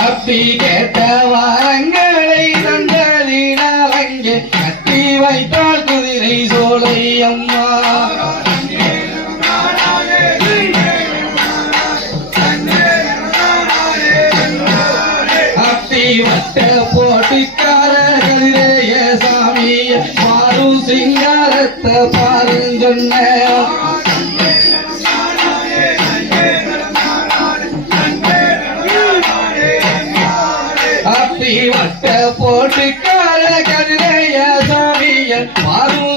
அப்படி கேட்ட வாரங்களை தந்ததினால் அங்கே கட்டி வைத்தாள் குதிரை சோலை அம்மா. அப்படி வட்ட போட்டிக்கார கதிரைய சாமிய மாறும் சிங்காரத்தை பாருஞ்சொன்ன. அப்படி வட்ட போட்டுக்கார கதிரைய சாமிய மாறும்